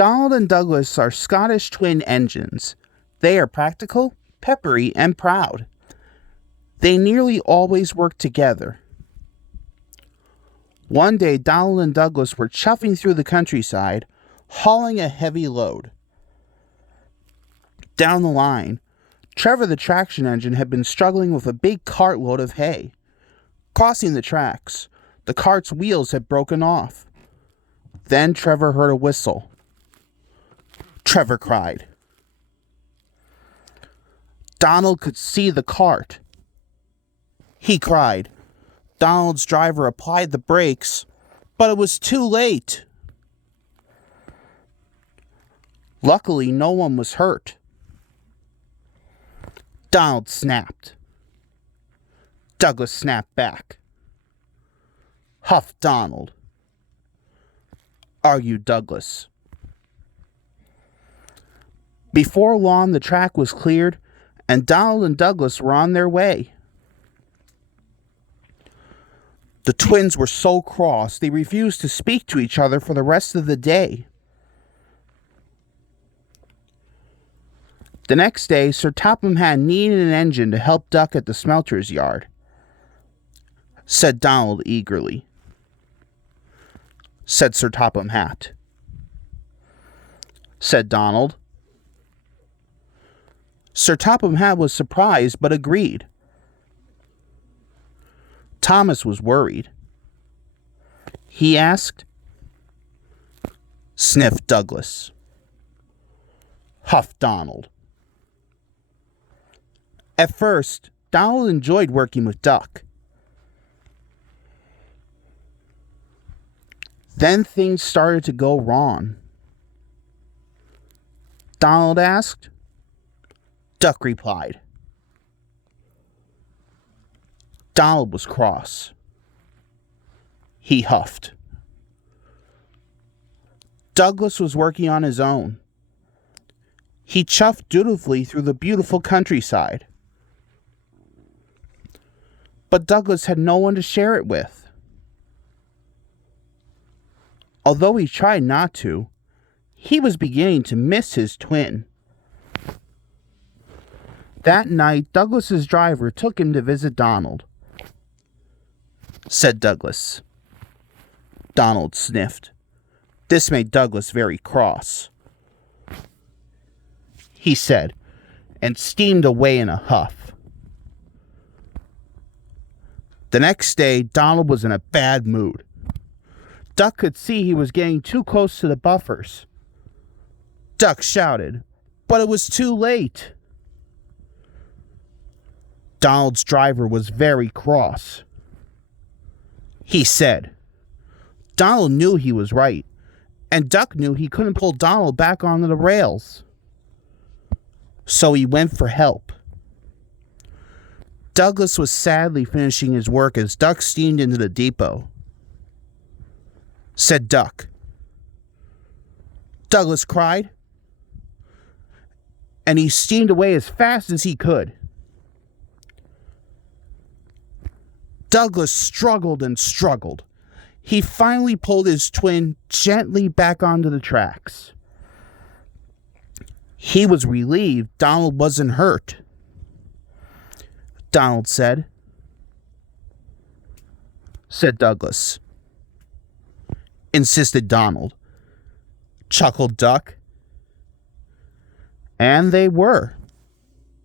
Donald and Douglas are Scottish twin engines. They are practical, peppery, and proud. They nearly always work together. One day, Donald and Douglas were chuffing through the countryside, hauling a heavy load. Down the line, Trevor the traction engine had been struggling with a big cartload of hay. Crossing the tracks, the cart's wheels had broken off. Then Trevor heard a whistle. Trevor cried. Donald could see the cart. He cried. Donald's driver applied the brakes, but it was too late. Luckily, no one was hurt. Donald snapped. Douglas snapped back. Huffed Donald. Argued Douglas. Before long, the track was cleared, and Donald and Douglas were on their way. The twins were so cross they refused to speak to each other for the rest of the day. The next day, Sir Topham Hatt needed an engine to help Duck at the smelter's yard, said Donald eagerly. Said Sir Topham Hatt. Said Donald. Sir Topham Hatt was surprised but agreed. Thomas was worried. He asked. Sniffed Douglas. Huffed Donald. At first, Donald enjoyed working with Duck. Then things started to go wrong. Donald asked. Duck replied. Donald was cross. He huffed. Douglas was working on his own. He chuffed dutifully through the beautiful countryside. But Douglas had no one to share it with. Although he tried not to, he was beginning to miss his twin. That night, Douglas's driver took him to visit Donald. Said Douglas. Donald sniffed. This made Douglas very cross. He said, and steamed away in a huff. The next day, Donald was in a bad mood. Duck could see he was getting too close to the buffers. Duck shouted, but it was too late. Donald's driver was very cross. He said, Donald knew he was right, and Duck knew he couldn't pull Donald back onto the rails. So he went for help. Douglas was sadly finishing his work as Duck steamed into the depot. Said Duck. Douglas cried, and he steamed away as fast as he could. Douglas struggled and struggled. He finally pulled his twin gently back onto the tracks. He was relieved Donald wasn't hurt. Donald said. Said Douglas. Insisted Donald. Chuckled Duck. And they were.